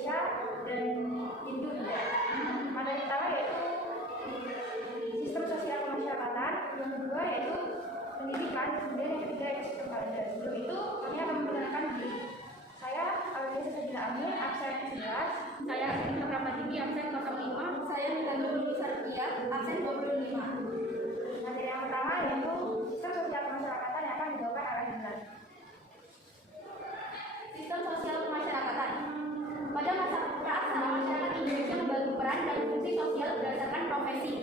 Indonesia dan Hindu juga. Materi pertama yaitu sistem sosial kemasyarakatan, yang kedua yaitu pendidikan, kemudian yang ketiga yaitu sistem kalender. Sebelum itu kami akan memperkenalkan diri. Saya Alisa Sajina Amin, absen 11. Saya Indra Ramadini, absen 05. Saya Nurul Sarkia, absen 25. Materi yang pertama yaitu sistem sosial kemasyarakatan yang akan dibawakan oleh Indra. Sistem sosial kemasyarakatan. Pada masa praasal, masyarakat Indonesia membagi peran dan fungsi sosial berdasarkan profesi.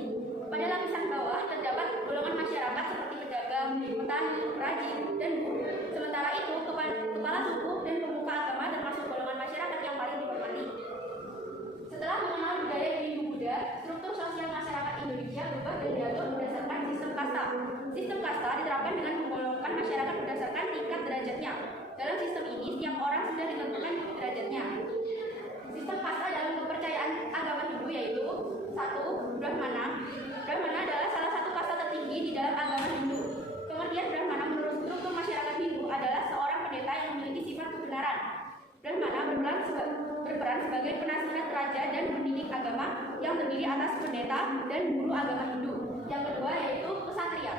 Pada lapisan bawah terdapat golongan masyarakat seperti pedagang, petani, perajin, dan buruh. Sementara itu, kepala suku dan pemuka agama termasuk golongan masyarakat yang paling dihormati. Setelah mengenal budaya dan Hindu Buddha, struktur sosial masyarakat Indonesia berubah dan diatur berdasarkan sistem kasta. Sistem kasta diterapkan dengan menggolongkan masyarakat berdasarkan tingkat derajatnya. Dalam sistem ini, setiap orang sudah ditentukan derajatnya. Sistem kasta dalam kepercayaan agama Hindu yaitu 1. Brahmana. Brahmana adalah salah satu kasta tertinggi di dalam agama Hindu. Pengertian Brahmana menurut struktur masyarakat Hindu adalah seorang pendeta yang memiliki sifat kebenaran. Brahmana berperan sebagai penasihat raja dan pendidik agama yang terdiri atas pendeta dan guru agama Hindu. Yang kedua yaitu kesatria.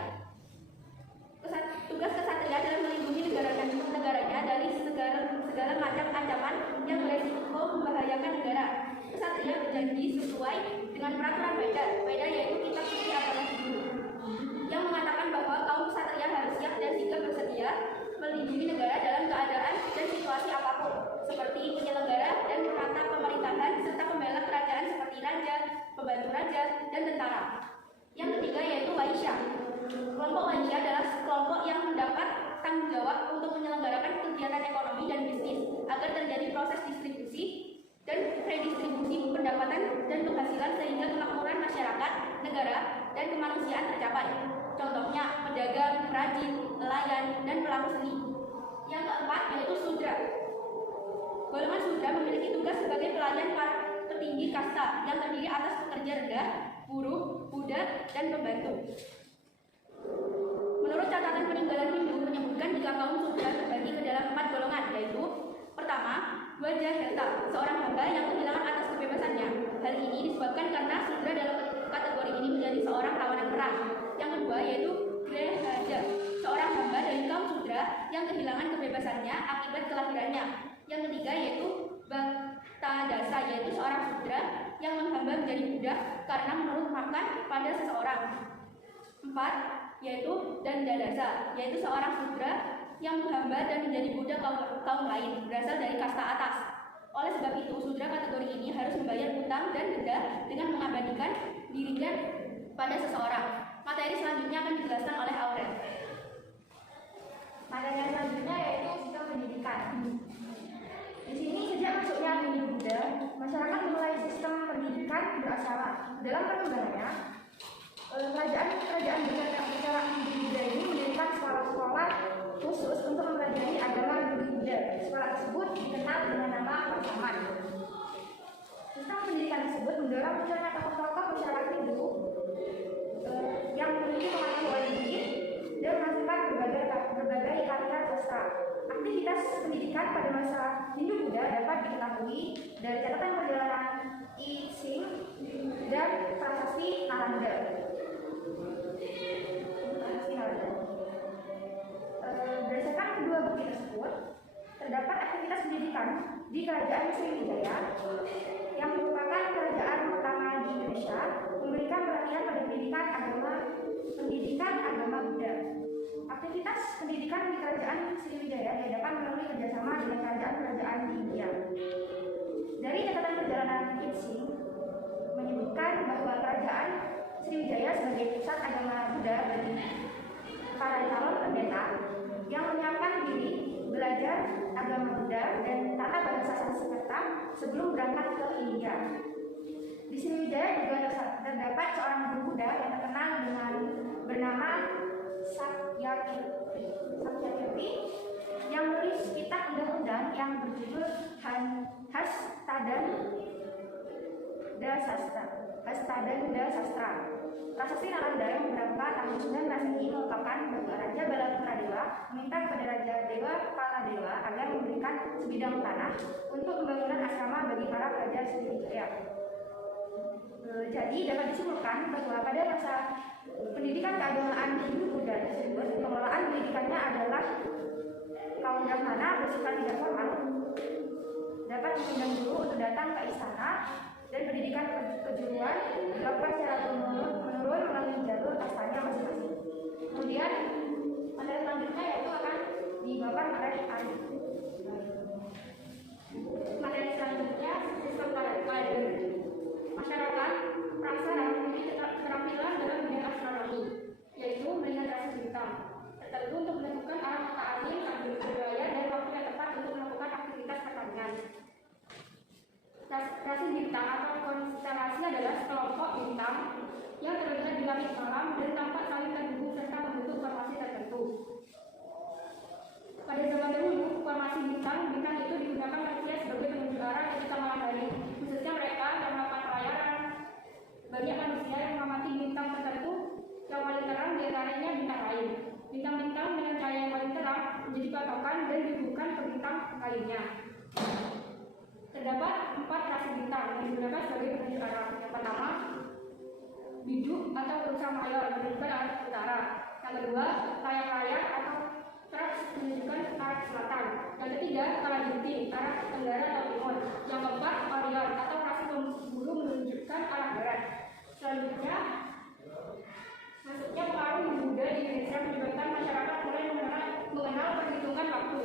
Tugas kesatria dalam melindungi negaranya dari segala macam ancaman yang beresiko membahayakan negara. Kesatria berjanji sesuai dengan peraturan Veda. Veda yaitu kitab suci agama Hindu yang mengatakan bahwa kaum kesatria harus siap dan sigap bersedia melindungi negara dalam keadaan dan situasi apapun, seperti penyelenggara dan penata pemerintahan serta pembela kerajaan seperti raja, pembantu raja, dan tentara. Yang ketiga yaitu Waisya. Kelompok Waisya adalah kelompok yang mendapat tanggung jawab untuk menyelenggarakan kegiatan ekonomi dan bisnis agar terjadi proses distribusi dan redistribusi pendapatan dan penghasilan sehingga kemakmuran masyarakat, negara, dan kemanusiaan tercapai. Contohnya pedagang, perajin, nelayan, dan pelaku seni. Yang keempat yaitu Sudra. Golongan Sudra memiliki tugas sebagai pelayan para petinggi kasta yang terdiri atas pekerja rendah, buruh, budak, dan pembantu. Menurut catatan peninggalan Hindu menyebutkan jika kaum Sudra terbagi ke dalam 4 golongan, yaitu pertama, Wajahelta, seorang hamba yang kehilangan atas kebebasannya. Hal ini disebabkan karena Sudra dalam kategori ini menjadi seorang tawanan perang. Yang kedua yaitu Grehaja, seorang hamba dari kaum Sudra yang kehilangan kebebasannya akibat kelahirannya. Yang ketiga yaitu Bhaktadasa, yaitu seorang Sudra yang menghamba menjadi budak karena menurut makan pada seseorang. 4. Yaitu Dandadasa, yaitu seorang Sudra yang menghamba dan menjadi budak kaum lain berasal dari kasta atas. Oleh sebab itu, Sudra kategori ini harus membayar utang dan denda dengan mengabadikan dirinya pada seseorang. Materi selanjutnya akan dijelaskan oleh Aurel. Materi yang selanjutnya yaitu sistem pendidikan. Di sini sejak masuknya Hindu Buddha, masyarakat memulai sistem pendidikan berasal dalam perkembangannya. Kerajaan besar Hindu Buddha ini mendirikan sekolah-sekolah khusus untuk mempelajari agama Hindu Buddha. Sekolah tersebut dikenal dengan nama Parsaman. Sistem pendidikan tersebut mendorong munculnya tokoh-tokoh masyarakat Hindu yang memiliki pengetahuan tinggi dan menghasilkan berbagai karya sastra. Aktivitas pendidikan pada masa Hindu Buddha dapat diketahui dari catatan perjalanan I Ching dan prasasti Nalanda. Berdasarkan kedua bukti tersebut, terdapat aktivitas pendidikan di Kerajaan Sriwijaya yang merupakan kerajaan pertama di Indonesia memberikan perhatian pada pendidikan agama Buddha. Aktivitas pendidikan di Kerajaan Sriwijaya diadakan melalui kerjasama dengan kerajaan-kerajaan di India. Dari catatan perjalanan I Ching menyebutkan bahwa Kerajaan Sriwijaya sebagai pusat agama Buddha bagi para calon pendeta yang menyiapkan diri belajar agama Buddha dan tata bahasa Sanskerta sebelum berangkat ke India. Di Sriwijaya juga terdapat seorang guru Buddha yang terkenal dengan bernama Sakyakirti yang menulis kitab undang-undang yang berjudul Hastadanda Sastra. Prasasti Nalanda yang beberapa tahun 9 Masehi mengungkapkan bahwa Raja Balaputradewa meminta kepada Raja Dewa Kaladewa agar memberikan sebidang tanah untuk pembangunan asrama bagi para pelajar Sriwijaya. Jadi dapat disimpulkan bahwa pada masa pendidikan keagamaan Hindu Buddha tersebut, pengelolaan pendidikannya adalah kaum brahmana bersifat tidak formal dapat mengundang guru untuk datang ke istana, dan pendidikan kejuruan dilakukan secara menurun melalui jalur asalnya masing-masing. Kemudian materi selanjutnya yaitu akan dibawakan oleh Ari. Materi selanjutnya sistem kalender. Masyarakat praksana memiliki keterampilan dalam bidang astronomi, yaitu melihat rasi bintang tertentu untuk menentukan arah mata angin, budaya, dan waktu yang tepat untuk melakukan aktivitas pertanian. Rasi bintang atau konstelasi adalah sekelompok bintang yang terlihat di langit malam dan tampak saling terhubung serta membentuk formasi tertentu. Pada zaman dahulu, formasi bintang itu digunakan manusia sebagai penunjuk arah ketika malam hari, khususnya mereka yang melakukan pelayaran. Banyak manusia yang mengamati bintang tertentu yang paling terang diantaranya bintang lain. Bintang-bintang dengan cahaya yang paling terang menjadi patokan dan dihubungkan ke bintang lainnya. Terdapat 4 rasi bintang yang digunakan sebagai penunjuk arah. Yang pertama, biduk atau Ursa Mayor menunjukkan arah utara. Yang kedua, layak-layak atau Trax menunjukkan arah selatan. Yang ketiga, Kalajengking arah tenggara atau timur. Yang keempat, Orion atau rasi pemburu menunjukkan arah barat. Selanjutnya, masuknya pengaruh Buddha di Indonesia menyebabkan masyarakat mulai mengenal perhitungan waktu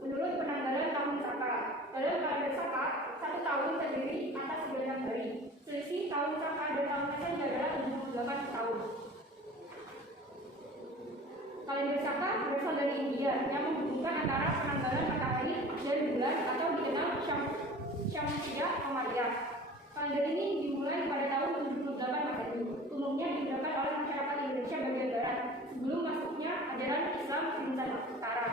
menurut penanggalan tahun Saka. Dalam kalender Saka, 1 tahun terdiri atas 96 hari. Selisih tahun Saka dan tahun Masehi adalah 78 tahun. Kalender Saka berasal dari India yang menghubungkan antara penanggalan matahari dan bulan atau dikenal Syamsiah Qamariyah. Kalender ini dimulai pada tahun 78 Masehi. Umumnya digunakan oleh masyarakat Indonesia bagian barat sebelum masuknya ajaran Islam di Nusantara Utara.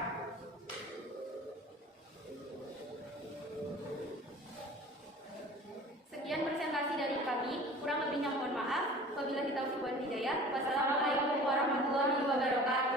Sekian presentasi dari kami, kurang lebihnya mohon maaf. Wabillahi taufiq wal hidayah. Wassalamualaikum warahmatullahi wabarakatuh.